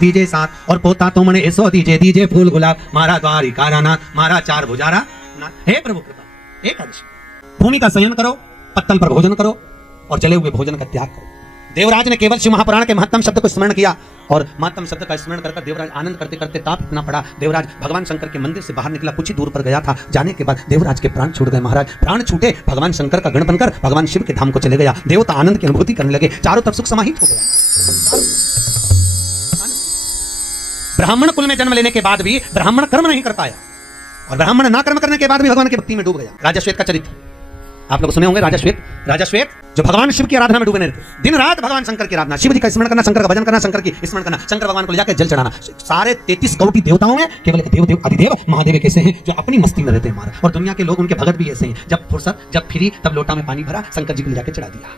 दीजे साथ और पोता तुमने ऐसो दीजे दीजे फूल गुलाब मारा द्वारिका राना मारा चार भुजारा। हे प्रभु कृपा एकादशी भूमि का शयन करो, पत्तल पर भोजन करो और जले हुए भोजन का त्याग करो। देवराज ने केवल शिव महापुराण के महत्तम शब्द को स्मरण किया और महत्तम शब्द का स्मरण कर देवराज आनंद करते करते ताप इतना पड़ा। देवराज भगवान शंकर के मंदिर से बाहर निकला, कुछ ही दूर पर गया था। जाने के बाद देवराज के प्राण छूट गए। महाराज प्राण छूटे, भगवान शंकर का गण बनकर भगवान शिव के धाम को चले गया। देवता आनंद की अनुभूति करने लगे, चारों तरफ सुख समाहित हो गया। ब्राह्मण कुल में जन्म लेने के बाद भी ब्राह्मण कर्म नहीं कर पाया और ब्राह्मण ना कर्म करने के बाद भी भगवान की भक्ति में डूब गया। राजा श्वेत का चरित्र आप लोग सुने होंगे। राजा श्वेत जो भगवान शिव की आराधना में डूबे रहते, दिन रात भगवान शंकर की आराधना, शिव जी का स्मरण करना, शंकर का भजन करना, शंकर की स्मरण करना, शंकर भगवान को ले जाकर जल चढ़ाना। सारे 33 करोड़ देवताओं में केवल देव अधिदेव महादेव कैसे हैं जो अपनी मस्ती में रहते हैं महाराज। और दुनिया के लोग उनके भगत भी ऐसे हैं, जब फुर्सत जब फ्री तब लोटा में पानी भरा, शंकर जी को ले जाकर चढ़ा दिया।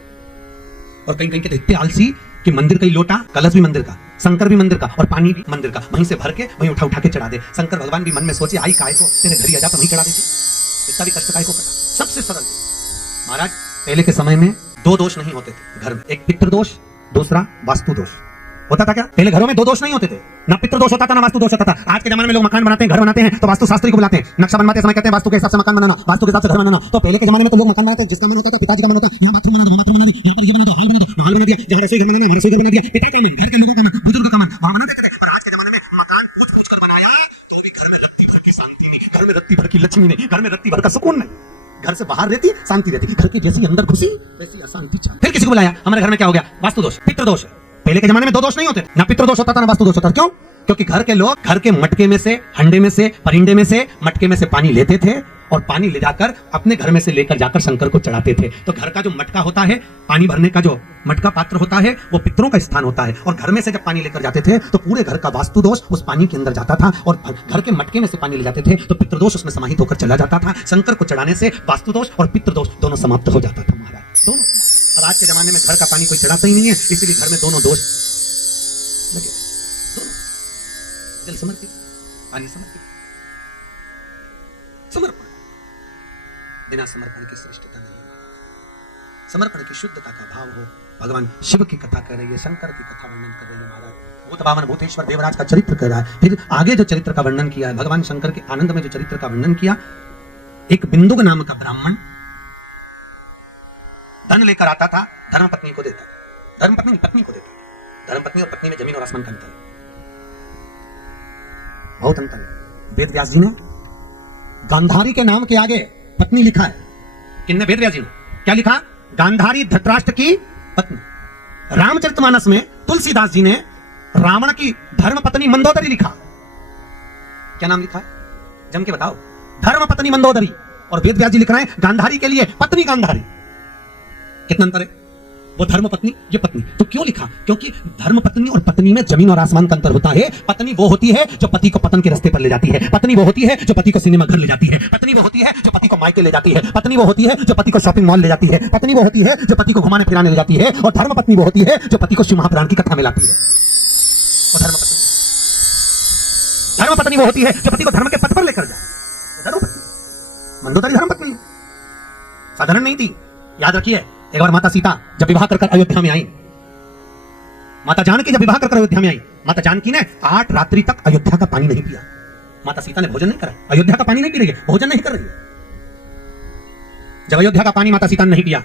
और कहीं कहीं के इतने आलसी कि मंदिर का ही लोटा, कलश भी मंदिर का, शंकर भी मंदिर का और पानी भी मंदिर का, वहीं से भर के वहीं उठा के चढ़ा दे। शंकर भगवान भी मन में सोचे आई काय को तेरे घर ही आ जा तो वहीं चढ़ा देते, इतना भी कष्ट काय को करना। सबसे सरल महाराज पहले के समय में 2 दोष नहीं होते थे घर में, एक पितृ दोष, दूसरा वास्तु दोष होता था। क्या पहले घरों में 2 दोष नहीं होते थे, ना पितृ दोष होता था ना वास्तु दोष होता था। आज के जमाने में लोग मकान बनाते हैं, घर बनाते हैं तो वास्तु शास्त्री को बुलाते हैं, नक्शा बनवाते समय कहते हैं वास्तु के हिसाब से मकान बनाना, वास्तु के हिसाब से घर बनाना। तो पहले के जमाने में तो लोग मकान बनाते, जिसका मन होता था, पिताजी का मन होता यहाँ बाथरूम बना दो, बाथरूम बना दो, यहाँ पर ये बना दो, हाल बना दो, हाल बना दिया, जहाँ रसोई घर बनाना है रसोई घर बना दिया। पिता का मन, घर के लोगों का मन, बुजुर्ग का मन वहां बना देते थे। और आज के जमाने में मकान कुछ कर बनाया तो भी घर में रत्ती भर की शांति नहीं, घर में रत्ती भर की लक्ष्मी नहीं, घर में रत्ती भर का सुकून नहीं। घर से बाहर रहती शांति रहती, घर के जैसी अंदर खुशी वैसी अशांति चल। फिर किसी को बुलाया, हमारे घर में क्या हो गया, वास्तु दोष, पितृ दोष है। पहले के जमाने में 2 दोष नहीं होते, ना पितृ दोष होता था ना वास्तु दोष होता था। क्यों? क्योंकि घर के लोग घर के मटके में से, हंडे में से, परिंडे में से, मटके में से पानी लेते थे और पानी ले जाकर अपने घर में से लेकर जाकर शंकर को चढ़ाते थे। तो घर का जो मटका होता है, पानी भरने का जो मटका पात्र होता है, वो पितरों का स्थान होता है। और घर में से जब पानी लेकर जाते थे तो पूरे घर का वास्तु दोष उस पानी के अंदर जाता था और घर के मटके में से पानी ले जाते थे तो पितृदोष उसमें समाहित होकर चला जाता था। शंकर को चढ़ाने से वास्तु दोष और पितृदोष दोनों समाप्त हो जाता था महाराज, दोनों। अब आज के जमाने में घर का पानी कोई चढ़ाता ही नहीं है, इसीलिए घर में दोनों दोष लगे। जल समर्पित, पानी समर्पित, समर्पण बिना समर्पण की श्रेष्ठता नहीं है। समर्पण की शुद्धता का भाव हो। भगवान शिव की कथा कर रही है, शंकर की कथा वर्णन कर रही है महाराज। भूत भावन भूतेश्वर देवराज का चरित्र कर रहा है। फिर आगे जो चरित्र का वर्णन किया है, भगवान शंकर के आनंद में जो चरित्र का वर्णन किया, एक बिंदुक नाम का ब्राह्मण धन लेकर आता था, धर्मपत्नी को देता था, धर्मपत्नी पत्नी को देता। धर्मपत्नी और पत्नी में जमीन और आसमान का अंतर है, बहुत अंतर है। वेद व्यास जी ने गांधारी के नाम के आगे पत्नी लिखा है। किन्ने? वेद व्यास जी ने क्या लिखा? गांधारी धृतराष्ट्र की पत्नी। रामचरितमानस में तुलसीदास जी ने रावण की धर्मपत्नी मंदोदरी लिखा। क्या नाम लिखा है? जम के बताओ। धर्मपत्नी मंदोदरी। और वेद व्यास जी लिख रहे हैं गांधारी के लिए पत्नी गांधारी। कितना अंतर है? वो धर्मपत्नी, ये पत्नी। तो क्यों लिखा? क्योंकि धर्मपत्नी और पत्नी में जमीन और आसमान का अंतर होता है। पत्नी वो होती है जो पति को पतन के रास्ते पर ले जाती है, पत्नी वो होती है जो पति को सिनेमा घर ले जाती है, पत्नी वो होती है जो पति को मायके ले जाती है, पत्नी वो होती है जो पति को शॉपिंग मॉल ले जाती है, पत्नी वो होती है जो पति को घुमाने फिराने ले जाती है, और धर्मपत्नी वो होती है जो पति को शिव महापुराण की कथा में लाती है। और धर्मपत्नी वो होती है जो पति को धर्म के पथ पर लेकर जाए। धर्मपत्नी मंदोदरी धर्मपत्नी है, साधारण नहीं थी। याद रखिए, एक बार माता सीता जब विवाह कर अयोध्या में आई, माता जानकी जब विवाह कर अयोध्या में आई, माता जानकी ने 8 रात्रि तक अयोध्या का पानी नहीं पिया। माता सीता ने भोजन नहीं करा, अयोध्या का पानी नहीं पी रही है, भोजन नहीं कर रही है। जब अयोध्या का पानी माता सीता ने नहीं पिया,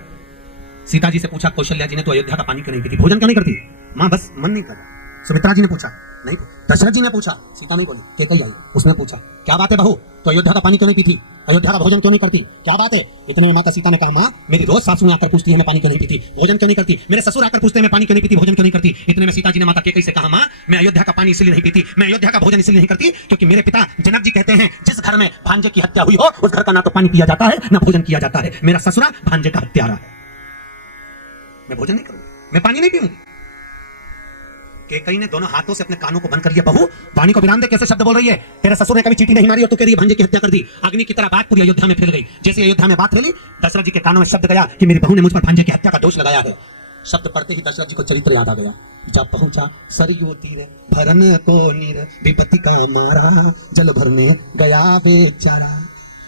सीता जी से पूछा कौशल्या जी ने, तो अयोध्या का पानी क्यों नहीं पीती, भोजन क्यों नहीं करती? मां बस मन नहीं कर रहा। सुमित्रा जी ने पूछा, नहीं। दशरथ जी ने पूछा, सीता नहीं बोली, कैकेयी आई, उसने पूछा क्या बात है बहू, तो अयोध्या का पानी क्यों नहीं पीती, अयोध्या का भोजन क्यों नहीं करती, क्या बात है? इतने में माता सीता ने कहा, मां मेरी रोज सासू आकर पूछती है मैं पानी क्यों नहीं पीती, भोजन क्यों नहीं करती, मेरे ससुर आकर पूछते हैं मैं पानी क्यों नहीं पीती, भोजन क्यों नहीं करती। इतने में सीता जी ने माता कैकेयी से कहा, मां मैं अयोध्या का पानी इसलिए नहीं पीती, मैं अयोध्या का भोजन इसलिए नहीं करती क्योंकि मेरे पिता जनक जी कहते हैं जिस घर में भांजे की हत्या हुई हो उस घर का ना तो पानी पिया जाता है ना भोजन किया जाता है। मेरा ससुरा भांजे का हत्यारा है, मैं भोजन नहीं करूंगी, मैं पानी नहीं पीऊंगी। कैकेयी ने दोनों हाथों से अपने कानों को बंद कर लिया। बहू वाणी को विराम दे, कैसे शब्द बोल रही है, तेरे ससुर ने कभी चीटी नहीं मारी और तू कह रही है भांजे की हत्या कर दी। अग्नि की तरह बात पूरी अयोध्या में फैल गई। जैसे अयोध्या में बात फैली, दशरथ जी के कानों में शब्द गया कि मेरी बहू ने मुझ पर भांजे की हत्या का दोष लगाया है। शब्द पढ़ते ही दशरथ जी को चरित्र याद आ गया। जब पहुंचा सरयू तीर भरन को नीर विपत्ति का मारा, जल भर में गया बेचारा।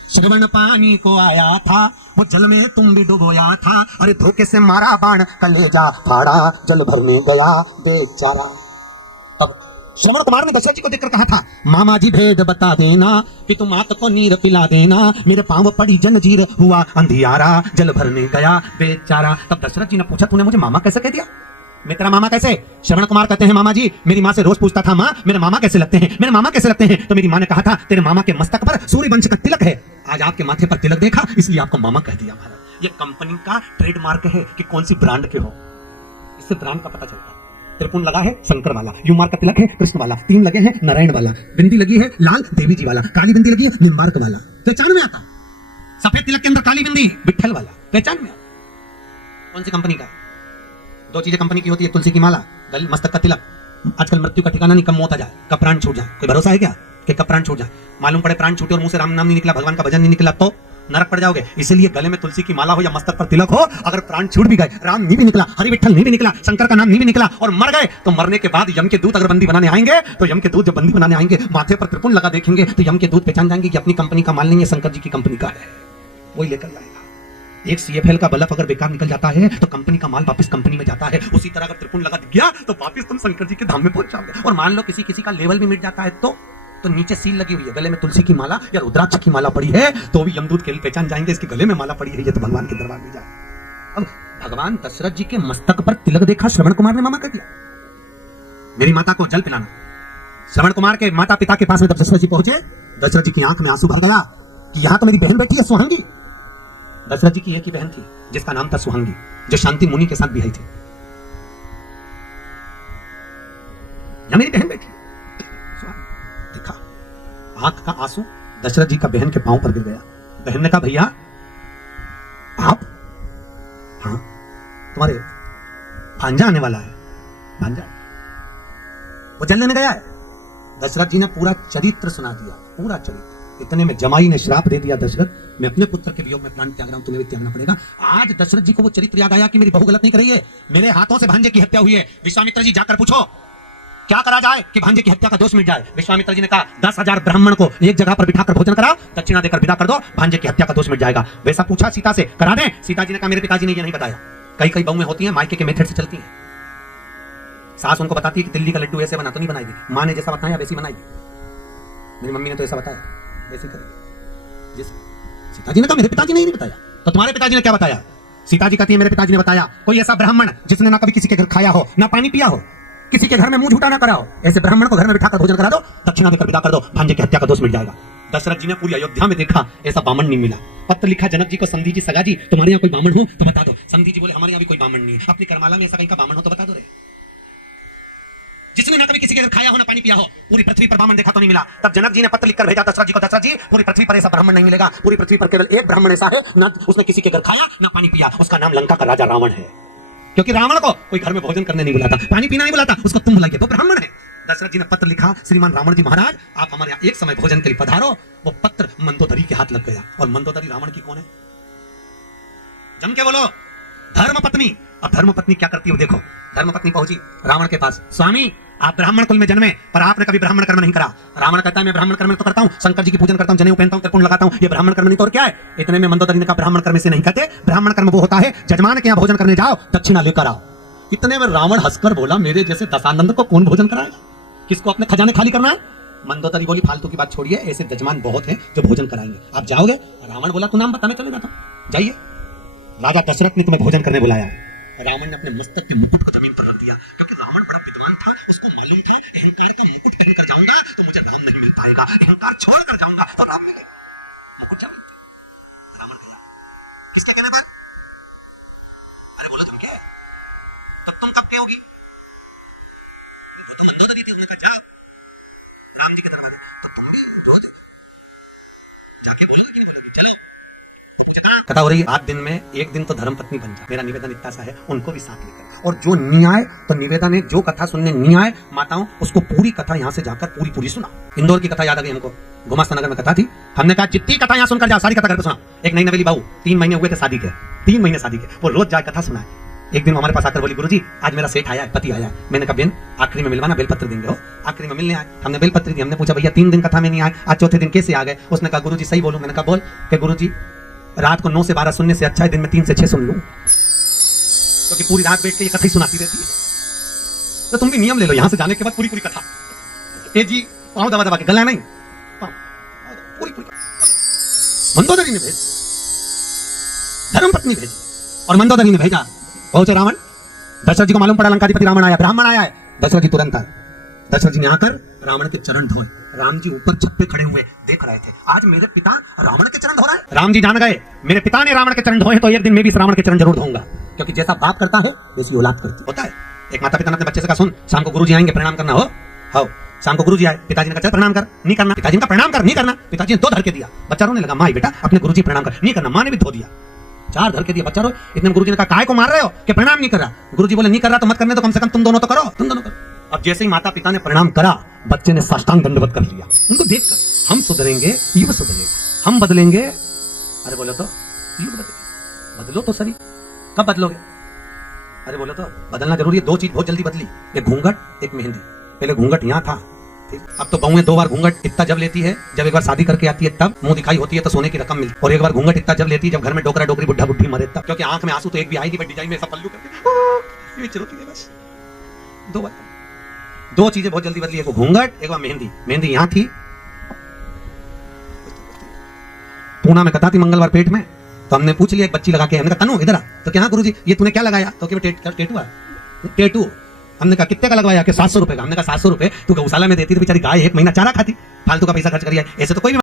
श्रवण पानी को आया था, वो जल में तुम भी डुबोया था, अरे धोखे से मारा बाण कलेजा फाड़ा, जल भर में गया बेचारा। अब श्रवण कुमार ने दशरथ जी को देखकर कहा था, मामा जी भेद बता देना कि तुम मात को नीर पिला देना, मेरे पांव पड़ी जंजीर हुआ अंधियारा, जल भरने गया बेचारा। तब दशरथ जी ने पूछा, तूने मुझे मामा कैसे कह दिया? मैं तेरा मामा कैसे? श्रवण कुमार कहते हैं, मामा जी मेरी माँ से रोज पूछता था, माँ मेरे मामा कैसे लगते हैं, मेरे मामा कैसे लगते हैं? तो मेरी माँ ने कहा था, तेरे मामा के मस्तक पर सूर्यवंश का तिलक है, आज आपके माथे पर तिलक देखा इसलिए आपको मामा कह दिया। महाराज ये कंपनी का ट्रेडमार्क है कि कौन सी ब्रांड के हो, इससे ब्रांड का पता चलता है। त्रिपुण लगा है शंकर वाला, युमार का तिलक है कृष्ण वाला, तीन लगे हैं नारायण वाला, बिंदी लगी है लाल देवी जी वाला, काली बिंदी लगी है निम्बार्क वाला, पहचान में आता। सफेद तिलक के अंदर काली बिंदी विठल वाला, पहचान में आता। कौन सी कंपनी का? दो चीजें कंपनी की होती है, तुलसी की माला, गल मस्तक का तिलक। आजकल मृत्यु का ठिकाना नहीं, कम मौत आ जाए, कब प्राण छूट जाए, कोई भरोसा है क्या कि कब प्राण छूट जाए? मालूम पड़े प्राण छूटे और मुंह से राम नाम नहीं निकला, भगवान का भजन नहीं निकला तो नरक पड़ जाओगे। इसीलिए गले में तुलसी की माला हो या मस्तक पर तिलक हो, अगर प्राण छूट भी गए, राम नहीं भी निकला, हरि विठल नहीं भी निकला, शंकर का नाम नहीं भी निकला और मर गए, तो मरने के बाद यम के दूत अगर बंदी बनाने आएंगे, तो यम के दूत जब बंदी बनाने आएंगे, माथे पर त्रिपुण लगा देखेंगे, तो यम के दूत पहचान जाएंगे कि अपनी कंपनी का माल नहीं है, शंकर जी की कंपनी का है, वही लेकर जाएगा। एक CFL का बल्ब अगर बेकार निकल जाता है तो कंपनी का माल वापस कंपनी में जाता है। उसी तरह अगर त्रिपुण लगा दिख गया तो वापस तुम शंकर जी के धाम में पहुंच जाओगे। और मान लो किसी किसी का लेवल भी मिट जाता है तो नीचे सील लगी हुई है, गले में तुलसी की माला या रुद्राक्ष की माला पड़ी है, तो भी यमदूत के लिए पहचान जाएंगे इसके गले में माला पड़ी है, ये तो भगवान के दरबार में जाए। अब भगवान दशरथ जी के मस्तक पर तिलक देखा, श्रवण कुमार ने मामा कर दिया, मेरी माता को जल पिलाना। श्रवण कुमार के माता पिता के पास में जब दशरथ जी पहुंचे, दशरथ जी की आंख में आंसू भर गया कि यहां तो मेरी बहन बैठी है सुहांगी। दशरथ जी की एक ही बहन थी जिसका नाम था सुहांगी, जो शांति मुनि के साथ बिहाई थी। या मेरी बहन बैठी, देखा आंख का आंसू दशरथ जी का बहन के पांव पर गिर गया। बहन ने कहा, भैया आप? हाँ, तुम्हारे भांजा आने वाला है। भांजा वो जल लेने गया है। दशरथ जी ने पूरा चरित्र सुना दिया, पूरा चरित्र। इतने में जमाई ने श्राप दे दिया, दशरथ मैं अपने पुत्र के वियोग में प्राण त्याग रहा हूं, तुम्हें भी त्यागना पड़ेगा। आज दशरथ जी को वो चरित्र याद आया कि मेरी बहू गलत नहीं कर रही है, मेरे हाथों से भांजे की हत्या हुई है। विश्वामित्र जी जाकर पूछो क्या करा जाए कि भांजे की हत्या का दोष मिट जाए। विश्वामित्र जी ने कहा, 10,000 ब्राह्मण को एक जगह पर बिठाकर भोजन कराओ, दक्षिणा देकर विदा कर दो, भांजे की हत्या का दोष मिट जाएगा। वैसा पूछा सीता से, करा दें? सीता जी ने कहा, मेरे पिताजी ने ये नहीं बताया। कई कई बहुएं होती हैं मायके के मेथड से चलती हैं। सास उनको बताती है कि दिल्ली का लड्डू ऐसे बना, तो नहीं बनाएगी, माँ ने जैसा बताया वैसी बनाएगी। मेरी मम्मी ने तो ऐसा बताया, वैसे करेगी। सीता जी ने कहा, मेरे पिताजी ने नहीं बताया, तो तुम्हारे पिताजी ने क्या बताया? सीता जी कहती है, मेरे पिताजी ने बताया, कोई ऐसा ब्राह्मण जिसने ना कभी किसी के घर खाया हो, ना पानी पिया हो, किसी के घर में मुंह झूठा ना करा हो, ऐसे ब्राह्मण को घर में बिठाकर भोजन करा दो, दक्षिणा देकर विदा कर दो, भांजे की हत्या का दोष मिट जाएगा। दशरथ जी ने पूरी अयोध्या में देखा, ऐसा बामण नहीं मिला। पत्र लिखा जनक जी को, समधी जी सगा जी तुम्हारे यहाँ कोई बामण हो तो बता दो। समधी जी बोले, हमारे यहाँ भी कोई बामण नहीं है। अपनी करमाला में ऐसा कहीं का बामण हो तो बता दो रे, जिसने ना कभी किसी के घर खाया हो ना पानी पिया हो। पूरी पृथ्वी पर ब्राह्मण देखा तो नहीं मिला। तब जनक जी ने पत्र लिखकर भेजा दशरथ जी को, दशरथ जी पूरी पृथ्वी पर ऐसा ब्राह्मण नहीं मिलेगा, पूरी पृथ्वी पर केवल एक ब्राह्मण ऐसा है, ना उसने किसी के घर खाया ना पानी पिया, उसका नाम लंका का राजा रावण है। क्योंकि रावण को कोई घर में भोजन करने नहीं बुलाता, पानी पीना नहीं बुलाता, उसको तुम बुलाइए, वो ब्राह्मण है। दशरथ जी ने पत्र लिखा, श्रीमान रावण जी महाराज आप हमारे यहाँ एक समय भोजन के लिए पधारो। वो पत्र मंदोदरी के हाथ लग गया। और मंदोदरी रावण की कौन है? जम के बोलो, धर्म पत्नी। अब धर्म पत्नी क्या करती है देखो। धर्म पत्नी पहुंची रावण के पास, स्वामी आप ब्राह्मण कुल में जन्मे पर आपने कभी ब्राह्मण कर्म नहीं करा। रावण कहता है, मैं ब्राह्मण कर्म तो करता हूँ, शंकर जी की पूजन करता हूँ, जनेऊ पहनता हूँ, त्रिपुण लगाता हूँ, ये ब्राह्मण कर्म नहीं तो और क्या है? इतने में मंदोदरी ने कहा, ब्राह्मण कर्म से नहीं कहते, ब्राह्मण कर्म वो होता है जजमान के यहाँ भोजन करने जाओ, दक्षिणा लेकर आओ। इतने में रावण हंसकर बोला, मेरे जैसे दशानंद को कौन भोजन कराएगा? किसको अपने खजाने खाली करना है? मंदोदरी बोली, फालतू की बात छोड़िए, ऐसे जजमान बहुत हैं जो भोजन कराएंगे, आप जाओगे? रावण बोला, तू नाम बता, मैं चले जाता हूं, जाइए। राजा दशरथ ने तुम्हें भोजन करने बुलाया। रावण ने अपने मस्तक के मुकुट को जमीन पर रख दिया, क्योंकि रावण बड़ा विद्वान था, उसको मालूम था अहंकार का मुकुट पहनकर जाऊंगा तो मुझे राम नहीं मिल पाएगा, अहंकार छोड़कर जाऊंगा तो राम मिलेगा। किसके कहने पर? अरे बोलो तुम क्या है, तब तुम कब क्या होगी? तो मंदोदरी थी, उन्होंने कहा राम जी के दरबार में, तो तुम भी रोज जाके बोलोगे कि नहीं बोलोगे? चलो कथा हो रही है। 7 दिन में एक दिन तो धर्म पत्नी बन जा। मेरा निवेदन इतना सा है, उनको भी साथ लेकर। और जो न्याय तो निवेदन है, जो कथा सुनने न्याय माताओं, उसको पूरी कथा यहाँ से जाकर पूरी पूरी सुना। इंदौर की कथा याद आ गई हमको, गुमास्ता नगर में कथा थी, हमने कहा जितनी कथा यहाँ सुनकर जाओ, सारी कथा घर पे सुना। एक नई नवेली बहू, 3 महीने हुए थे शादी के, 3 महीने शादी के, वो रोज जाए कथा सुनाए। एक दिन हमारे पास आकर बोली, गुरुजी आज मेरा सेठ आया है, पति आया है। मैंने कहा बेन आखिरी में मिलवाना, बेलपत्र देंगे हो। आखिरी में मिलने आए, हमने बेलपत्र दी। हमने पूछा भैया 3 दिन कथा में नहीं आए, आज चौथे दिन कैसे आ गए? उसने कहा गुरुजी सही बोलूं। मैंने कहा बोल। कि गुरुजी रात को 9 से 12 सुनने से अच्छा है दिन में 3 से 6 सुन लूं, क्योंकि पूरी रात बैठ के ये कथा ही सुनाती रहती है। तो तुम भी नियम ले लो, यहां से जाने के बाद पूरी पूरी कथा ए जी पाँव दबा दबा के, गला नहीं, पाँव पूरी पूरी। मंदोदरी ने भेज, धर्म पत्नी भेजी, और मंदोदरी ने भेजा। पहुंचे रावण, दशरथ जी को मालूम पड़ा लंकाधिपति रावण आया, ब्राह्मण आया है। दशरथ जी तुरंत आए। दशरथ जी ने आकर रावण के चरण धोए। राम जी ऊपर छत पे खड़े हुए देख रहे थे, आज मेरे पिता रावण के चरण धो रहा है। राम जी जान गए मेरे पिता ने रावण के चरण धोए, तो एक दिन मैं भी इस रावण के चरण जरूर धोऊंगा, क्योंकि जैसा बाप करता है वैसी औलाद करती होता है। एक माता पिता ने अपने बच्चे से कहा, सुन शाम को गुरुजी आएंगे, प्रणाम करना हो। शाम को गुरुजी आए, पिताजी ने कहा चल प्रणाम कर, नहीं करना। पिताजी ने कहा प्रणाम कर, नहीं करना। पिताजी ने 2 धर के दिया, बच्चा रोने लगा। माँ बेटा अपने गुरुजी प्रणाम कर, नहीं करना। माँ ने भी धो दिया, 4 धर के दिया, बच्चा रो। इतने गुरुजी ने कहा काहे को मार रहे हो, कि प्रणाम नहीं कर रहा। गुरुजी बोले नहीं कर रहा तो मत करने, तो कम से कम तुम दोनों तो करो, तुम दोनों करो। अब जैसे ही माता पिता ने प्रणाम करा, बच्चे ने साष्टांग दंडवत कर लिया। उनको देखकर हम सुधरेंगे, युग सुधरेगा, हम बदलेंगे। अरे बोलो तो युग बदलेगा, बदलो तो सही। कब बदलोगे? अरे बोलो तो बदलना जरूरी है। 2 चीज बहुत जल्दी बदली, एक घूंघट, एक मेहंदी। पहले घूंघट यहाँ था, अब तो बहुएं 2 बार घूंघट इतना जब लेती है, जब एक बार शादी करके आती है तब मुंह दिखाई होती है तो सोने की रकम मिलती है, और एक बार घूंघट इतना जब लेती है जब घर में डोकरा डोकरी बुढ़ा बुढ़ी मरे तब, क्योंकि आंख में आंसू तो एक भी आएगी, बट डिजाइन में ऐसा पल्लू करके रोती है बस। 2 बार 2 चीजें बहुत जल्दी बदली, एक घूंघट, एक बार मेहंदी। मेहंदी यहाँ थी, पूना में कथा थी मंगलवार पेट में, तो हमने पूछ लिया एक बच्ची लगा के, हमने कहा तनु इधर आ, तो क्या गुरुजी ये तूने क्या लगाया, तो क्या टेटू। हमने कहा कितने का लगवाया, कि 700 रुपए का। हमने कहा 700 रुपए तू गौशाला में देती तो बेचारी गाय 1 महीना चारा खाती, फालतू का पैसा खर्च करिए, ऐसे तो कोई